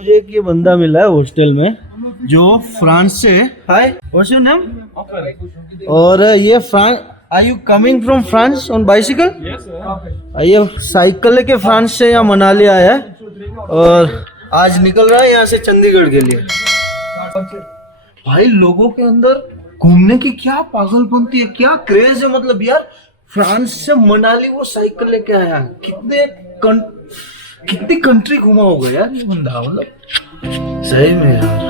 मुझे एक ये बंदा मिला है हॉस्टल में जो फ्रांस से है। Hi, what's your name? और ये France, are you coming from France on bicycle? ये साइकिल लेके फ्रांस से यहाँ मनाली आया है और आज निकल रहा है यहाँ से चंडीगढ़ के लिए। भाई लोगों के अंदर घूमने की क्या पागलपंती है, क्या क्रेज है। मतलब यार फ्रांस से मनाली वो साइकिल लेके आया। कितनी कंट्री घुमा होगा यार ये बंदा, मतलब सही में यार।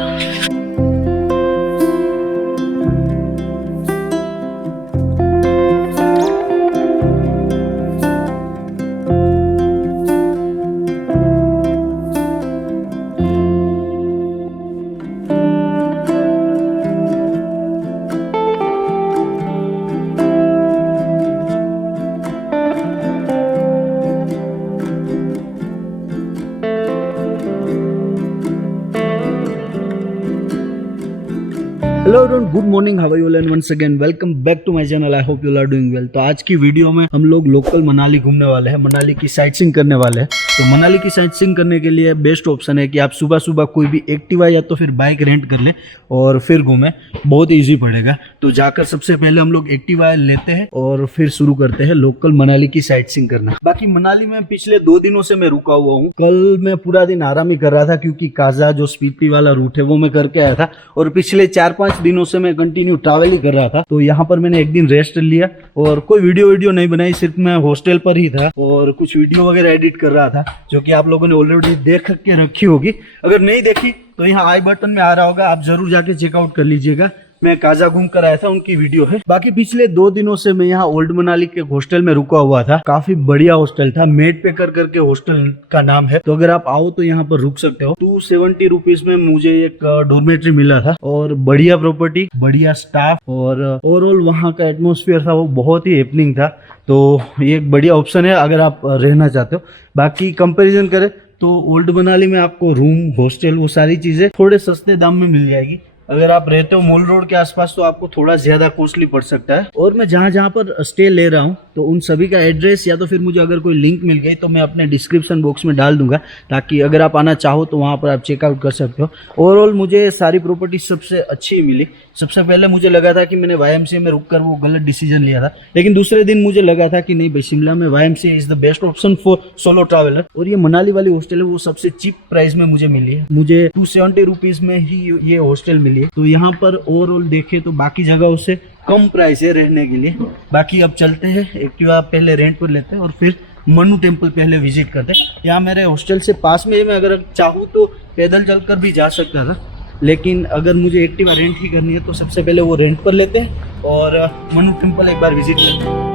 Hello everyone, good morning, how are you all and once again welcome back to my channel. I hope you are doing well. तो आज की वीडियो में हम लोग लोकल मनाली घूमने वाले हैं, मनाली की साइट सीइंग करने वाले हैं। तो मनाली की साइट सीइंग करने के लिए बेस्ट ऑप्शन है कि आप सुबह सुबह कोई भी एक्टिवा या तो फिर बाइक रेंट कर लें और फिर घूमें, बहुत ईजी पड़ेगा। तो जाकर सबसे पहले हम लोग एक्टिवा लेते हैं और फिर शुरू करते हैं लोकल मनाली की साइट सीइंग करना। बाकी मनाली में पिछले 2 दिनों से मैं रुका हुआ हूँ। कल मैं पूरा दिन आराम ही कर रहा था क्योंकि काजा जो स्पीति वाला रूट है वो मैं करके आया था और पिछले 4-5 दिनों से मैं कंटिन्यू ट्रैवल ही कर रहा था। तो यहाँ पर मैंने एक दिन रेस्ट लिया और कोई वीडियो नहीं बनाई, सिर्फ मैं हॉस्टल पर ही था और कुछ वीडियो वगैरह एडिट कर रहा था जो कि आप लोगों ने ऑलरेडी देख के रखी होगी। अगर नहीं देखी तो यहाँ आई बटन में आ रहा होगा, आप जरूर जाके चेकआउट कर लीजिएगा। मैं काजा घूम कर आया था, उनकी वीडियो है। बाकी पिछले 2 दिनों से मैं यहाँ ओल्ड मनाली के हॉस्टल में रुका हुआ था। काफी बढ़िया हॉस्टल था, मेड पेकर करके हॉस्टल का नाम है। तो अगर आप आओ तो यहाँ पर रुक सकते हो। 270 रुपीज में मुझे एक डॉर्मेट्री मिला था और बढ़िया प्रॉपर्टी, बढ़िया स्टाफ और ओवरऑल वहाँ का एटमोस्फियर था वो बहुत ही हैपनिंग था। तो ये एक बढ़िया ऑप्शन है अगर आप रहना चाहते हो। बाकी कंपेरिजन करें तो ओल्ड मनाली में आपको रूम, हॉस्टल, वो सारी चीजें थोड़े सस्ते दाम में मिल जाएगी। अगर आप रहते हो मॉल रोड के आसपास तो आपको थोड़ा ज्यादा कॉस्टली पड़ सकता है। और मैं जहाँ पर स्टे ले रहा हूँ तो उन सभी का एड्रेस या तो फिर मुझे अगर कोई लिंक मिल गई तो मैं अपने डिस्क्रिप्शन बॉक्स में डाल दूंगा, ताकि अगर आप आना चाहो तो वहाँ पर आप चेकआउट कर सकते हो। ओवरऑल मुझे सारी प्रॉपर्टी सबसे अच्छी मिली। सबसे पहले मुझे लगा था कि मैंने YMCA में रुककर वो गलत डिसीजन लिया था, लेकिन दूसरे दिन मुझे लगा था कि नहीं भाई, शिमला में YMCA is the best option for solo traveller. और ये मनाली वाली हॉस्टल है वो सबसे चीप प्राइस में मुझे मिली है। मुझे 270 रुपीज में ही ये हॉस्टल मिली है। तो यहाँ पर ओवरऑल देखे तो बाकी जगहों से कम प्राइस है रहने के लिए। बाकी अब चलते हैं, एक्टिवा पहले रेंट पर लेते हैं और फिर मनु टेम्पल पहले विजिट करते हैं। यहाँ मेरे हॉस्टल से पास में मैं अगर चाहूँ तो पैदल चलकर भी जा सकता था, लेकिन अगर मुझे एक्टिवा रेंट ही करनी है तो सबसे पहले वो रेंट पर लेते हैं और मनु टेम्पल एक बार विजिट करते हैं।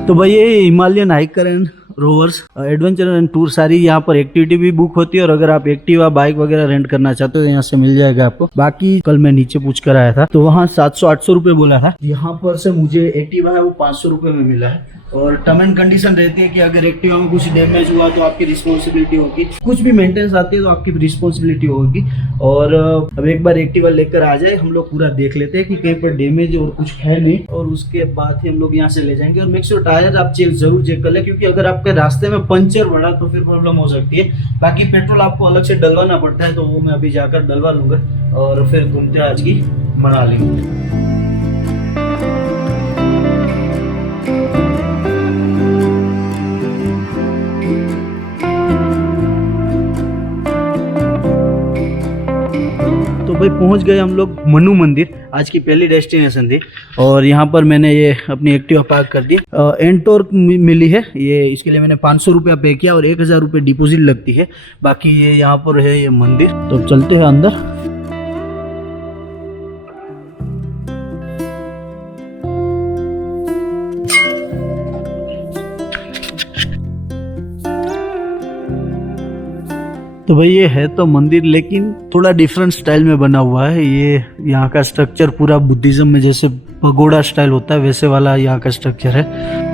तो भाई ये Himalayan Hiker and Rovers Adventure and Tour सारी यहाँ पर एक्टिविटी भी बुक होती है। और अगर आप एक्टिवा बाइक वगैरह रेंट करना चाहते हो तो यहाँ से मिल जाएगा आपको। बाकी कल मैं नीचे पूछ कर आया था तो वहाँ 700-800 रुपये बोला था। यहाँ पर से मुझे एक्टिवा है वो 500 रुपये में मिला है। और टर्म एंड कंडीशन रहती है कि अगर एक्टिवा में कुछ डैमेज हुआ तो आपकी रिस्पॉन्सिबिलिटी होगी, कुछ भी मेंटेनेंस आती है तो आपकी रिस्पॉन्सिबिलिटी होगी। और अब एक बार एक्टिवा लेकर आ जाए, हम लोग पूरा देख लेते हैं कि कहीं पर डैमेज और कुछ है नहीं, और उसके बाद ही हम लोग यहाँ से ले जाएंगे। और मेक श्योर टायर आप जरूर चेक कर ले, क्योंकि अगर आपके रास्ते में पंचर बढ़ा तो फिर प्रॉब्लम हो सकती है। बाकी पेट्रोल आपको अलग से डलवाना पड़ता है, तो वो मैं अभी जाकर डलवा लूंगा और फिर घूमते आज की मनाली। तो भाई पहुंच गए हम लोग मनु मंदिर, आज की पहली डेस्टिनेशन थी। और यहाँ पर मैंने ये अपनी एक्टिवा पार्क कर दी। एंटोर्क मिली है ये, इसके लिए मैंने 500 रुपया पे किया और 1000 रुपये डिपॉजिट लगती है। बाकी ये यहाँ पर है ये मंदिर, तो चलते हैं अंदर। तो भाई ये है तो मंदिर, लेकिन थोड़ा डिफरेंट स्टाइल में बना हुआ है। ये यहाँ का स्ट्रक्चर पूरा बुद्धिज्म में जैसे पगोड़ा स्टाइल होता है वैसे वाला यहाँ का स्ट्रक्चर है।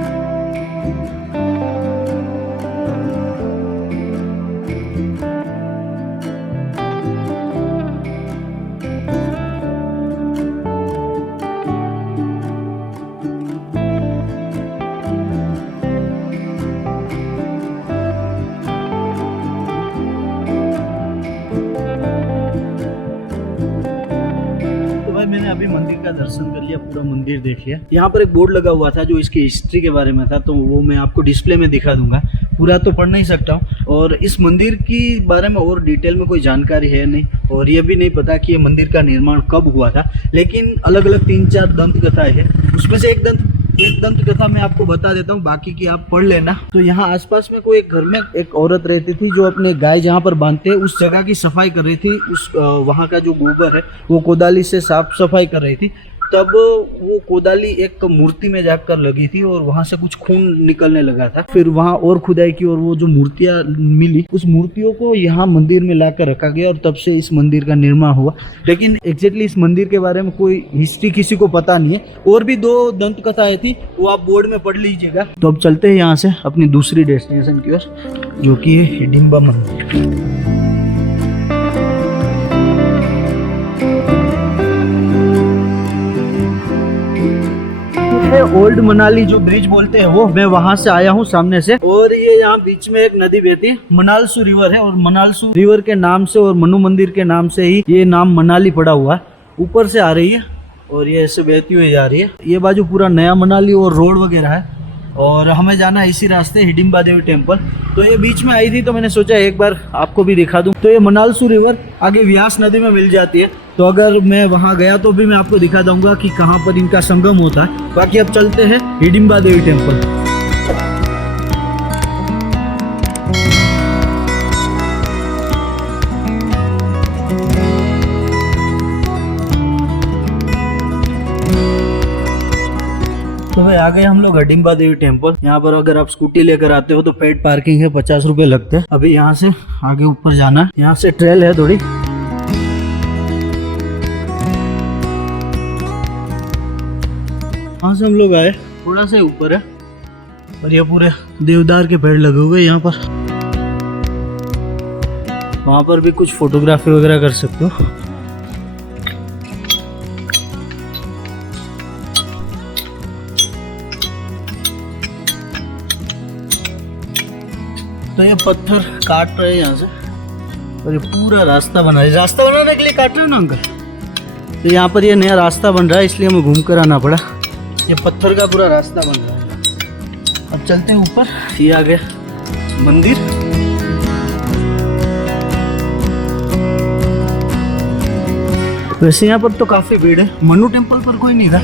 मैंने अभी मंदिर का दर्शन कर लिया, पूरा मंदिर देख लिया। यहाँ पर एक बोर्ड लगा हुआ था जो इसकी हिस्ट्री के बारे में था, तो वो मैं आपको डिस्प्ले में दिखा दूंगा। पूरा तो पढ़ नहीं सकता हूँ, और इस मंदिर की बारे में और डिटेल में कोई जानकारी है नहीं, और ये भी नहीं पता कि ये मंदिर का निर्माण कब हुआ था। लेकिन अलग अलग 3-4 दंत कथाएं हैं, उसमें से एक दंत कथा मैं आपको बता देता हूँ, बाकी की आप पढ़ लेना। तो यहाँ आसपास में कोई एक घर में एक औरत रहती थी जो अपने गाय जहाँ पर बांधते हैं उस जगह की सफाई कर रही थी। उस वहाँ का जो गोबर है वो कोदाली से साफ सफाई कर रही थी। तब वो कोदाली एक मूर्ति में जाकर लगी थी और वहां से कुछ खून निकलने लगा था। फिर वहां और खुदाई की और वो जो मूर्तियां मिली, उस मूर्तियों को यहाँ मंदिर में लाकर रखा गया और तब से इस मंदिर का निर्माण हुआ। लेकिन एग्जैक्टली इस मंदिर के बारे में कोई हिस्ट्री किसी को पता नहीं है। और भी 2 दंत कथाएं थी, वो आप बोर्ड में पढ़ लीजिएगा। तो अब चलते हैं यहाँ से अपनी दूसरी डेस्टिनेशन की ओर, जो कि है हिडिंबा मंदिर। ओल्ड मनाली जो ब्रिज बोलते हैं वो, मैं वहां से आया हूँ सामने से। और ये यहाँ बीच में एक नदी बहती है, मनालसू रिवर है, और मनालसू रिवर के नाम से और मनु मंदिर के नाम से ही ये नाम मनाली पड़ा हुआ है। ऊपर से आ रही है और ये ऐसे बहती हुई जा रही है। ये बाजू पूरा नया मनाली और रोड वगैरह है, और हमें जाना है इसी रास्ते हिडिंबा देवी टेम्पल। तो ये बीच में आई थी तो मैंने सोचा एक बार आपको भी दिखा दूं। तो ये मनालसू रिवर आगे व्यास नदी में मिल जाती है, तो अगर मैं वहां गया तो भी मैं आपको दिखा दूंगा कि कहां पर इनका संगम होता है। बाकी अब चलते हैं हिडिंबा देवी टेम्पल। तो भाई आ गए हम लोग हिडिंबा देवी टेम्पल। यहाँ पर अगर आप स्कूटी लेकर आते हो तो पेड पार्किंग है, 50 रुपए लगते हैं। अभी यहाँ से आगे ऊपर जाना है, यहाँ से ट्रेल है थोड़ी। वहाँ से हम लोग आए, थोड़ा सा ऊपर है, और ये पूरे देवदार के पेड़ लगे हुए यहाँ पर। वहाँ पर भी कुछ फोटोग्राफी वगैरह कर सकते हो। तो ये पत्थर काट रहे हैं यहाँ से, और ये पूरा रास्ता बना है। रास्ता बनाने के लिए काट रहे हो ना अंकल? तो यहाँ पर ये नया रास्ता बन रहा है, इसलिए हमें घूम कर आना पड़ा। ये पत्थर का पूरा रास्ता बन रहा है। अब चलते हैं ऊपर। ये आ गया मंदिर। वैसे यहाँ पर तो काफी भीड़ है, मनु टेम्पल पर कोई नहीं था।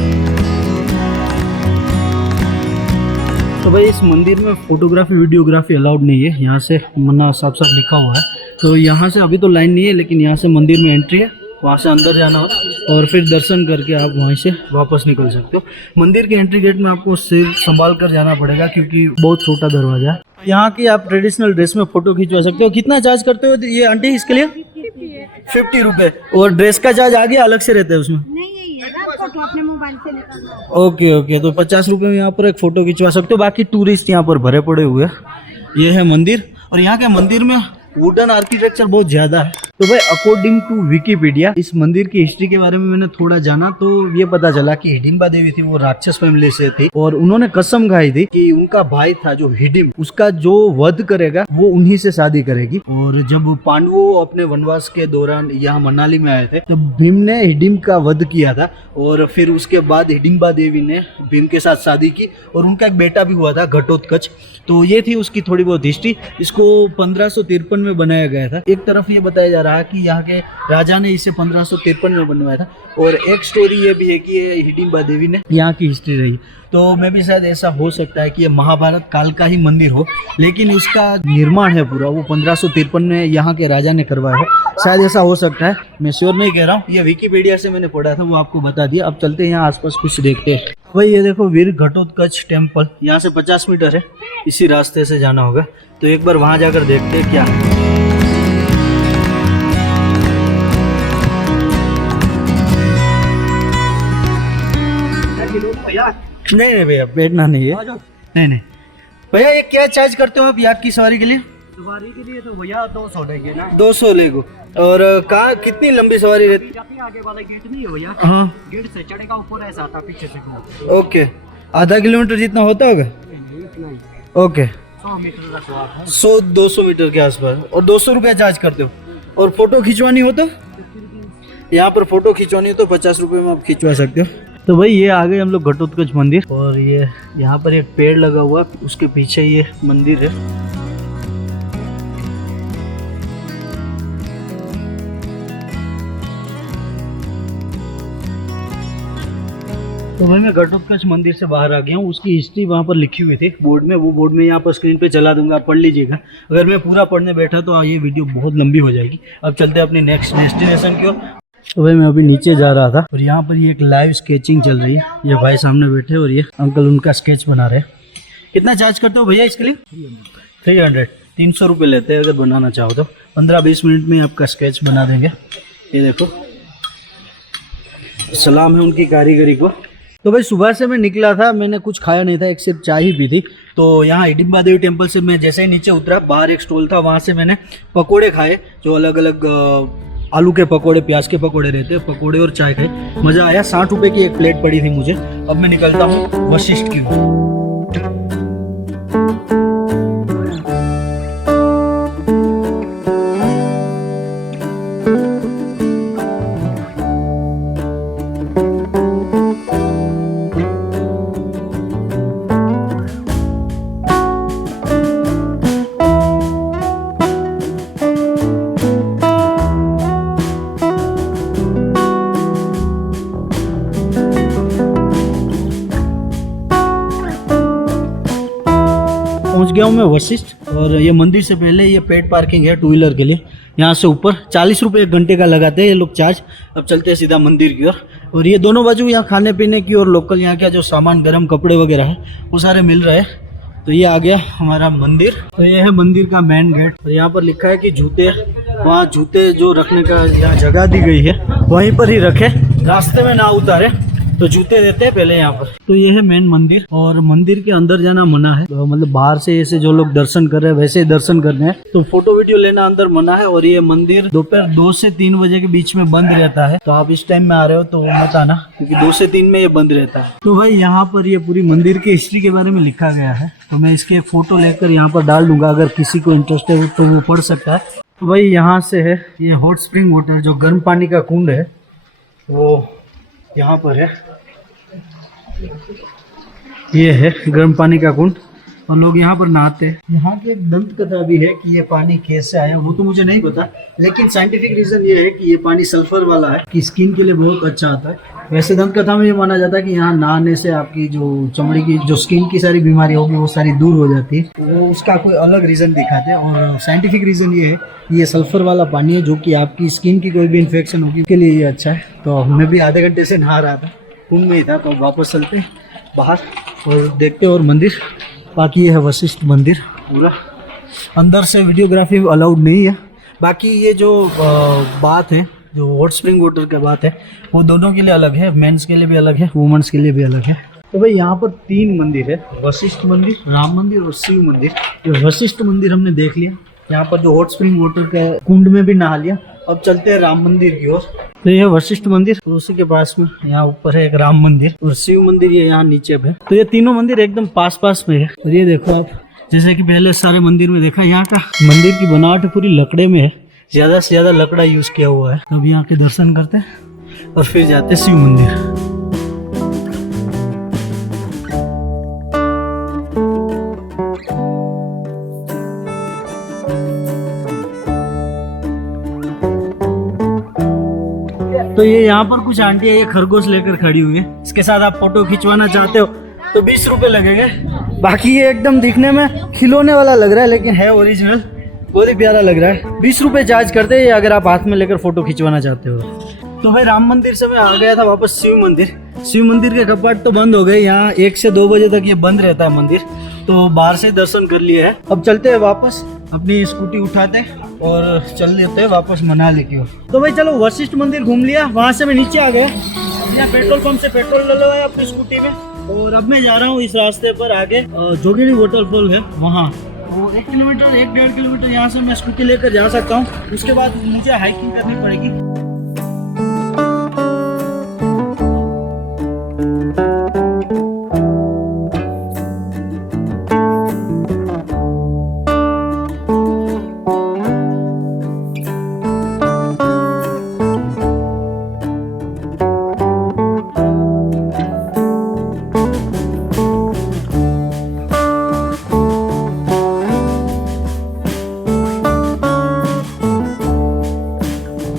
तो भाई इस मंदिर में फोटोग्राफी वीडियोग्राफी अलाउड नहीं है, यहाँ से मना साफ साफ लिखा हुआ है। तो यहाँ से अभी तो लाइन नहीं है, लेकिन यहाँ से मंदिर में एंट्री है, वहाँ से अंदर जाना हो और फिर दर्शन करके आप वहीं से वापस निकल सकते हो। मंदिर के एंट्री गेट में आपको सिर संभाल कर जाना पड़ेगा क्योंकि बहुत छोटा दरवाजा है। यहाँ की आप ट्रेडिशनल ड्रेस में फोटो खिंचवा सकते हो। कितना चार्ज करते हो ये आंटी इसके लिए? 50 रुपए। और ड्रेस का चार्ज आगे अलग से रहता है उसमें? फोटो अपने मोबाइल से निकालना। ओके, तो 50 रुपए में यहाँ पर एक फोटो खिंचवा सकते हो। बाकी टूरिस्ट यहाँ पर भरे पड़े हुए हैं। ये है मंदिर, और यहाँ के मंदिर में वुडन आर्किटेक्चर बहुत ज्यादा है। तो भाई अकॉर्डिंग टू विकिपीडिया इस मंदिर की हिस्ट्री के बारे में मैंने थोड़ा जाना, तो ये पता चला कि हिडिंबा देवी थी वो राक्षस फैमिली से थी, और उन्होंने कसम खाई थी कि उनका भाई था जो हिडिम, उसका जो वध करेगा वो उन्हीं से शादी करेगी। और जब पांडवों अपने वनवास के दौरान यहाँ मनाली में आए थे तब भीम ने हिडिम का वध किया था, और फिर उसके बाद हिडिंबा देवी ने भीम के साथ शादी की, और उनका एक बेटा भी हुआ था घटोत्कच। तो ये थी उसकी थोड़ी बहुत हिस्ट्री। इसको 1553 में बनाया गया था। एक तरफ ये बताया जा रहा है कि यहाँ के राजा ने इसे 1553 में बनवाया था, और एक स्टोरी ये भी है कि ये हिडिंबा देवी ने यहाँ की हिस्ट्री रही। तो मैं भी शायद ऐसा हो सकता है कि ये महाभारत काल का ही मंदिर हो, लेकिन उसका निर्माण है पूरा वो 1553 में यहाँ के राजा ने करवाया है। शायद ऐसा हो सकता है, मैं श्योर नहीं कह रहा हूँ। ये विकिपीडिया से मैंने पढ़ा था, वो आपको बता दिया। अब चलते हैं यहाँ आसपास कुछ देखते हैं। भाई ये देखो वीर घटोत्कच टेम्पल, यहाँ से 50 मीटर है, इसी रास्ते से जाना होगा। तो एक बार वहाँ जाकर देखते हैं क्या है। नहीं नहीं भैया, बैठना नहीं है। नहीं नहीं भैया, ये क्या चार्ज करते हो आप याक की सवारी के लिए? सवारी के लिए तो भैया 200 लेंगे ना। 200 लेगो। और कहाँ कितनी लंबी सवारी रहती? आगे वाला गेट नहीं है भैया, हाँ गेट से चढ़ेगा ऊपर, ऐसा आता पीछे से। ओके, आधा किलोमीटर जितना होता होगा। ओके, 100 मीटर रखो आप। 100-200 मीटर के आसपास। और 200 रुपया चार्ज करते हो। और फोटो खिंचवानी हो तो यहाँ पर फोटो खिंचवानी हो तो 50 रुपये में आप खिंचवा सकते हो। तो भाई ये आ गए हम लोग घटोत्कच मंदिर, और ये यहाँ पर एक पेड़ लगा हुआ, उसके पीछे ये मंदिर है। तो भाई मैं घटोत्कच मंदिर से बाहर आ गया हूँ। उसकी हिस्ट्री वहाँ पर लिखी हुई थी बोर्ड में, वो बोर्ड में यहाँ पर स्क्रीन पे चला दूंगा, आप पढ़ लीजिएगा। अगर मैं पूरा पढ़ने बैठा तो ये वीडियो बहुत लंबी हो जाएगी। अब चलते हैं अपनी नेक्स्ट डेस्टिनेशन की ओर। तो भाई मैं अभी नीचे जा रहा था, और यहाँ पर ये एक लाइव स्केचिंग चल रही है। ये भाई सामने बैठे और ये अंकल उनका स्केच बना रहे हैं। कितना चार्ज करते हो भैया इसके लिए? 300 300 रुपये लेते हैं अगर बनाना चाहो तो। 15-20 मिनट में आपका स्केच बना देंगे। ये देखो, सलाम है उनकी कारीगरी को। तो भाई सुबह से मैं निकला था, मैंने कुछ खाया नहीं था, एक सिर्फ चाय ही पी थी। तो यहाँ हिडिंबा देवी टेम्पल से मैं जैसे ही नीचे उतरा, बाहर एक स्टॉल था, वहाँ से मैंने पकोड़े खाए, जो अलग अलग आलू के पकोड़े, प्याज के पकोड़े रहते हैं, पकोड़े और चाय खाए। मज़ा आया। 60 रुपये की एक प्लेट पड़ी थी मुझे। अब मैं निकलता हूँ वशिष्ठ की ओर। पहुंच गया हूँ मैं वशिष्ठ, और ये मंदिर से पहले ये पेड पार्किंग है 2 व्हीलर के लिए। यहाँ से ऊपर 40 रुपये 1 घंटे का लगाते हैं ये लोग चार्ज। अब चलते हैं सीधा मंदिर की ओर। और ये दोनों बाजू यहाँ खाने पीने की और लोकल यहाँ का जो सामान, गर्म कपड़े वगैरह है, वो सारे मिल रहे हैं। तो ये आ गया हमारा मंदिर। तो ये है मंदिर का मेन गेट, और यहाँ पर लिखा है कि जूते, वहाँ जूते जो रखने का यहाँ जगह दी गई है, वहीं पर ही रखे, रास्ते में ना उतारे, तो जूते देते हैं पहले यहाँ पर। तो ये है मेन मंदिर, और मंदिर के अंदर जाना मना है। तो मतलब बाहर से ऐसे जो लोग दर्शन कर रहे हैं वैसे ही दर्शन करने हैं। तो फोटो वीडियो लेना अंदर मना है। और ये मंदिर दोपहर 2 से 3 बजे के बीच में बंद रहता है। तो आप इस टाइम में आ रहे हो तो मत आना, क्योंकि 2 से 3 में ये बंद रहता है। तो भाई यहाँ पर ये पूरी मंदिर की हिस्ट्री के बारे में लिखा गया है। तो मैं इसके फोटो लेकर यहाँ पर डाल दूंगा, अगर किसी को इंटरेस्ट है तो वो पढ़ सकता है। तो भाई यहाँ से है ये हॉट स्प्रिंग वाटर, जो गर्म पानी का कुंड है, वो यहाँ पर है। ये है गर्म पानी का कुंड, और लोग यहाँ पर नहाते हैं। यहाँ की एक दंत कथा भी है कि ये पानी कैसे आया, वो तो मुझे नहीं पता, लेकिन साइंटिफिक रीजन ये है कि ये पानी सल्फर वाला है, कि स्किन के लिए बहुत अच्छा आता है। वैसे दंत कथा में ये माना जाता है कि यहाँ नहाने से आपकी जो चमड़ी की, जो स्किन की सारी बीमारी होगी, वो सारी दूर हो जाती है। तो वो उसका कोई अलग रीजन दिखाते हैं। और साइंटिफिक रीजन ये है कि ये सल्फर वाला पानी है, जो कि आपकी स्किन की कोई भी इन्फेक्शन होगी उसके लिए ये अच्छा है। तो मैं भी आधे घंटे से नहा रहा था, कुंड में ही था। तो वापस चलते हैं बाहर और देखते और मंदिर। बाकी ये है वशिष्ठ मंदिर पूरा। अंदर से वीडियोग्राफी अलाउड नहीं है। बाकी ये जो बात है, जो हॉट स्प्रिंग वाटर की बात है, वो दोनों के लिए अलग है, मेंस के लिए भी अलग है, वुमेन्स के लिए भी अलग है। तो भाई यहाँ पर 3 मंदिर है, वशिष्ठ मंदिर, राम मंदिर और शिव मंदिर। ये वशिष्ठ मंदिर हमने देख लिया, यहाँ पर जो हॉट स्प्रिंग वाटर के कुंड में भी नहा लिया। अब चलते हैं राम मंदिर की ओर। तो ये वशिष्ठ मंदिर, और उसी के पास में यहाँ ऊपर है एक राम मंदिर, और शिव मंदिर ये यहाँ नीचे है। तो ये तीनों मंदिर एकदम पास पास में है। और ये देखो आप, जैसे कि पहले सारे मंदिर में देखा, यहाँ का मंदिर की बनावट पूरी लकड़े में है, ज्यादा से ज्यादा लकड़ा यूज किया हुआ है। अब यहाँ के दर्शन करते हैं और फिर जाते हैं शिव मंदिर। तो ये यहाँ पर कुछ आंटी है, ये खरगोश लेकर खड़ी हुई है। इसके साथ आप फोटो खिंचवाना चाहते हो तो 20 रुपये लगेंगे। बाकी ये एकदम दिखने में खिलौने वाला लग रहा है, लेकिन है ओरिजिनल, बहुत ही प्यारा लग रहा है। 20 रुपये चार्ज करते हैं अगर आप हाथ में लेकर फोटो खिंचवाना चाहते हो। तो भाई राम मंदिर से मैं आ गया था वापस शिव मंदिर। शिव मंदिर के कपाट तो बंद हो गए, यहाँ 1 से 2 बजे तक ये बंद रहता है मंदिर। तो बाहर से दर्शन कर लिए है। अब चलते हैं वापस, अपनी स्कूटी उठाते और चल लेते हैं वापस मनाली की ओर। तो भाई चलो, वशिष्ठ मंदिर घूम लिया, वहाँ से मैं नीचे आ गया। यहाँ पेट्रोल पंप से पेट्रोल ले लो है अपनी स्कूटी में, और अब मैं जा रहा हूँ इस रास्ते पर आगे जोगिनी वाटरफॉल है वहाँ, वो 1 किलोमीटर 1-1.5 किलोमीटर यहाँ से मैं स्कूटी लेकर जा सकता हूँ। उसके बाद मुझे हाइकिंग करनी पड़ेगी।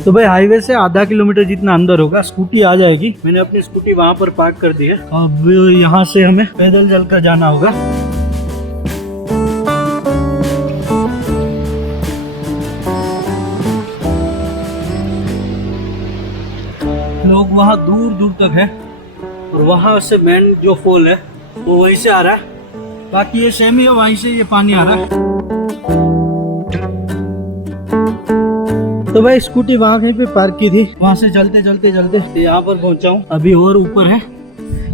तो भाई हाईवे से आधा किलोमीटर जितना अंदर होगा स्कूटी आ जाएगी। मैंने अपनी स्कूटी वहां पर पार्क कर दी है। अब यहाँ से हमें पैदल चलकर जाना होगा। लोग वहाँ दूर दूर तक है और वहां से मेन जो फॉल है वो वहीं से आ रहा है। बाकी ये सेम ही है, वहीं से ये पानी आ रहा है। तो भाई स्कूटी वहाँ कहीं पे पार्क की थी, वहाँ से चलते चलते चलते यहाँ पर पहुँचा हूँ। अभी और ऊपर है,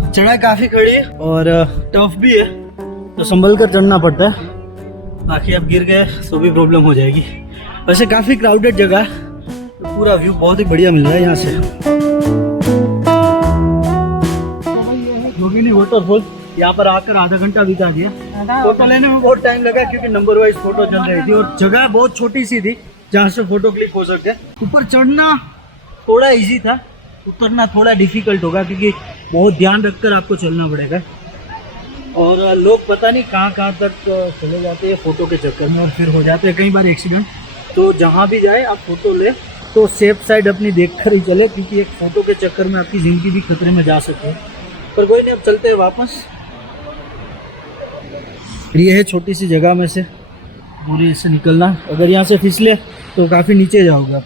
चढ़ाई काफी खड़ी है और टफ भी है, तो संभल कर चढ़ना पड़ता है। बाकी अब गिर गए तो भी प्रॉब्लम हो जाएगी। वैसे काफी क्राउडेड जगह है, तो पूरा व्यू बहुत ही बढ़िया मिल रहा है यहाँ से। जोगिनी वाटरफॉल यहाँ पर आकर आधा घंटा बिता दिया। फोटो लेने में बहुत टाइम लगा क्योंकि नंबर वाइज फोटो चल रही थी और जगह बहुत छोटी सी थी जहाँ से फोटो क्लिक हो सके। ऊपर चढ़ना थोड़ा इजी था, उतरना थोड़ा डिफिकल्ट होगा क्योंकि बहुत ध्यान रखकर आपको चलना पड़ेगा। और लोग पता नहीं कहाँ तक चले जाते हैं फोटो के चक्कर में और फिर हो जाते हैं कई बार एक्सीडेंट। तो जहाँ भी जाए आप फोटो ले तो सेफ साइड अपनी देख कर ही चले, क्योंकि एक फ़ोटो के चक्कर में आपकी ज़िंदगी भी खतरे में जा सकती है। पर कोई नहीं, अब चलते हैं वापस। ये है छोटी सी जगह में से पूरी से निकलना, अगर यहाँ से फिसले तो काफ़ी नीचे जाओगे।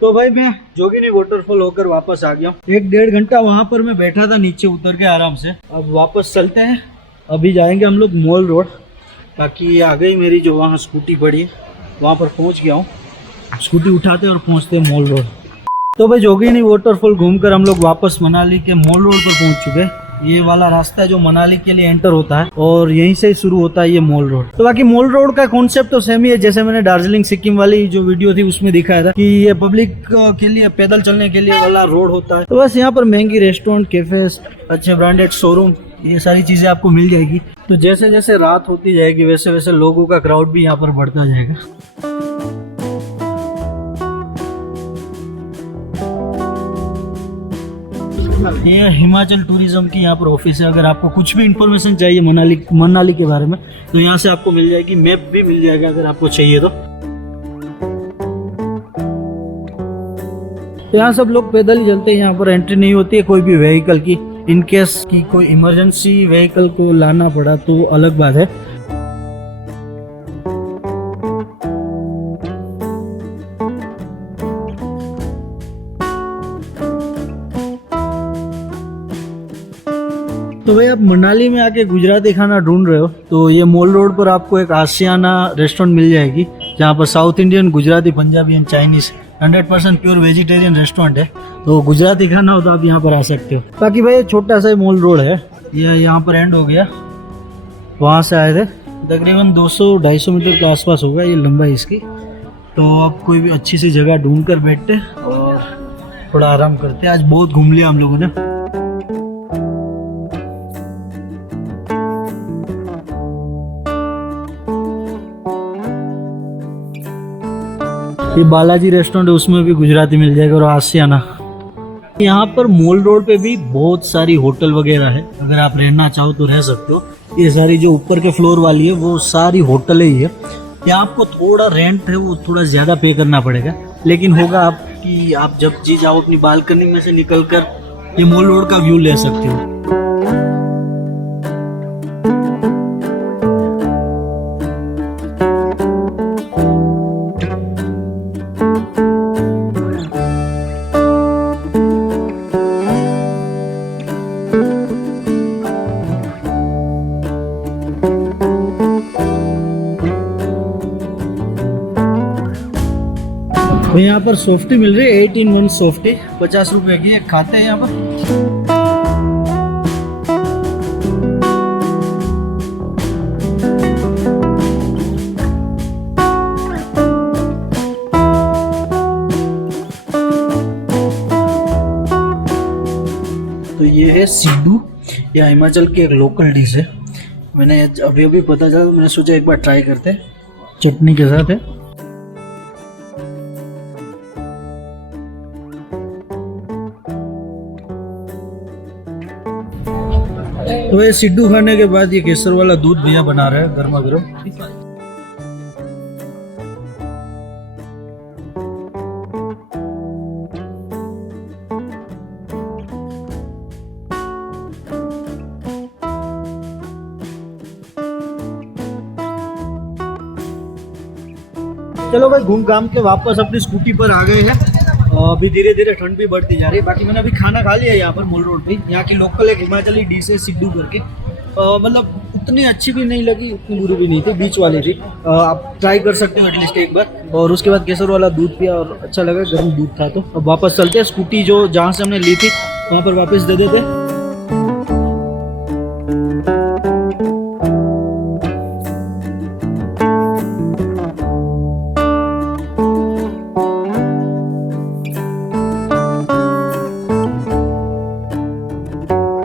तो भाई मैं जोगिनी वाटरफॉल होकर वापस आ गया। 1-1.5 घंटा वहाँ पर मैं बैठा था नीचे उतर के आराम से। अब वापस चलते हैं, अभी जाएंगे हम लोग मॉल रोड। बाकी आ गई मेरी जो वहाँ स्कूटी पड़ी है, वहाँ पर पहुँच गया हूँ। स्कूटी उठाते और पहुँचते हैं मॉल रोड। तो भाई जोगिनी वाटरफॉल घूमकर हम लोग वापस मनाली के मॉल रोड पर पहुँच चुके हैं। ये वाला रास्ता है जो मनाली के लिए एंटर होता है और यहीं से शुरू होता है ये मॉल रोड। तो बाकी मॉल रोड का कॉन्सेप्ट तो सेम ही है जैसे मैंने दार्जिलिंग सिक्किम वाली जो वीडियो थी उसमें दिखाया था कि ये पब्लिक के लिए पैदल चलने के लिए वाला रोड होता है। तो बस यहाँ पर महंगी रेस्टोरेंट, कैफेज, अच्छे ब्रांडेड शोरूम, ये सारी चीजें आपको मिल जाएगी। तो जैसे जैसे रात होती जाएगी वैसे वैसे लोगों का क्राउड भी यहाँ पर बढ़ता जाएगा। ये हिमाचल टूरिज्म की यहाँ पर ऑफिस है। अगर आपको कुछ भी इंफॉर्मेशन चाहिए मनाली के बारे में तो यहाँ से आपको मिल जाएगी। मैप भी मिल जाएगा अगर आपको चाहिए तो। यहाँ सब लोग पैदल ही चलते हैं, यहाँ पर एंट्री नहीं होती है कोई भी व्हीकल की। इन केस की कोई इमरजेंसी व्हीकल को लाना पड़ा तो अलग बात है। तो भाई आप मनाली में आके गुजराती खाना ढूंढ रहे हो तो ये मॉल रोड पर आपको एक आशियाना रेस्टोरेंट मिल जाएगी जहाँ पर south Indian, Gujarati, Punjabi and Chinese 100% pure vegetarian restaurant है। तो गुजराती खाना हो तो आप यहाँ पर आ सकते हो। बाकी भाई छोटा सा मॉल रोड है, ये यहाँ पर एंड हो गया। वहाँ से आए थे, तकरीबन 200-250 मीटर के आसपास होगा ये लंबाई इसकी। तो अब कोई भी अच्छी सी जगह ढूंढ कर बैठते और थोड़ा आराम करते। आज बहुत घूम लिया हम लोगों ने। ये बालाजी रेस्टोरेंट है, उसमें भी गुजराती मिल जाएगा और आशियाना। यहाँ पर मॉल रोड पे भी बहुत सारी होटल वगैरह है, अगर आप रहना चाहो तो रह सकते हो। ये सारी जो ऊपर के फ्लोर वाली है वो सारी होटल ही है। यहाँ आपको थोड़ा रेंट है वो थोड़ा ज़्यादा पे करना पड़ेगा, लेकिन होगा आपकी, आप जब जी जाओ अपनी बालकनी में से निकल कर ये मॉल रोड का व्यू ले सकते हो। तो यहाँ पर सॉफ्टी मिल रही है, 8 in 1 सॉफ्टी 50 रुपए की। खाते हैं यहाँ पर। सिड्डू, यह हिमाचल की एक लोकल डिश है। मैंने अभी अभी पता चला तो मैंने सोचा एक बार ट्राई करते हैं, चटनी के साथ है। तो ये सिड्डू खाने के बाद ये केसर वाला दूध भैया बना रहे हैं गर्मा गर्म। चलो भाई, घूम घाम के वापस अपनी स्कूटी पर आ गए हैं। अभी धीरे धीरे ठंड भी बढ़ती जा रही है। बाकी मैंने अभी खाना खा लिया यहाँ पर मॉल रोड पे। यहाँ की लोकल एक हिमाचली डिश है सिड्डू करके। मतलब उतनी अच्छी भी नहीं लगी, उतनी बुरी भी नहीं थी, बीच वाली थी। आप ट्राई कर सकते हो एटलीस्ट एक बार। और उसके बाद केसर वाला दूध पिया और अच्छा लगा, गर्म दूध था। तो अब वापस चलते हैं, स्कूटी जो जहाँ से हमने ली थी वहाँ पर वापस दे देते।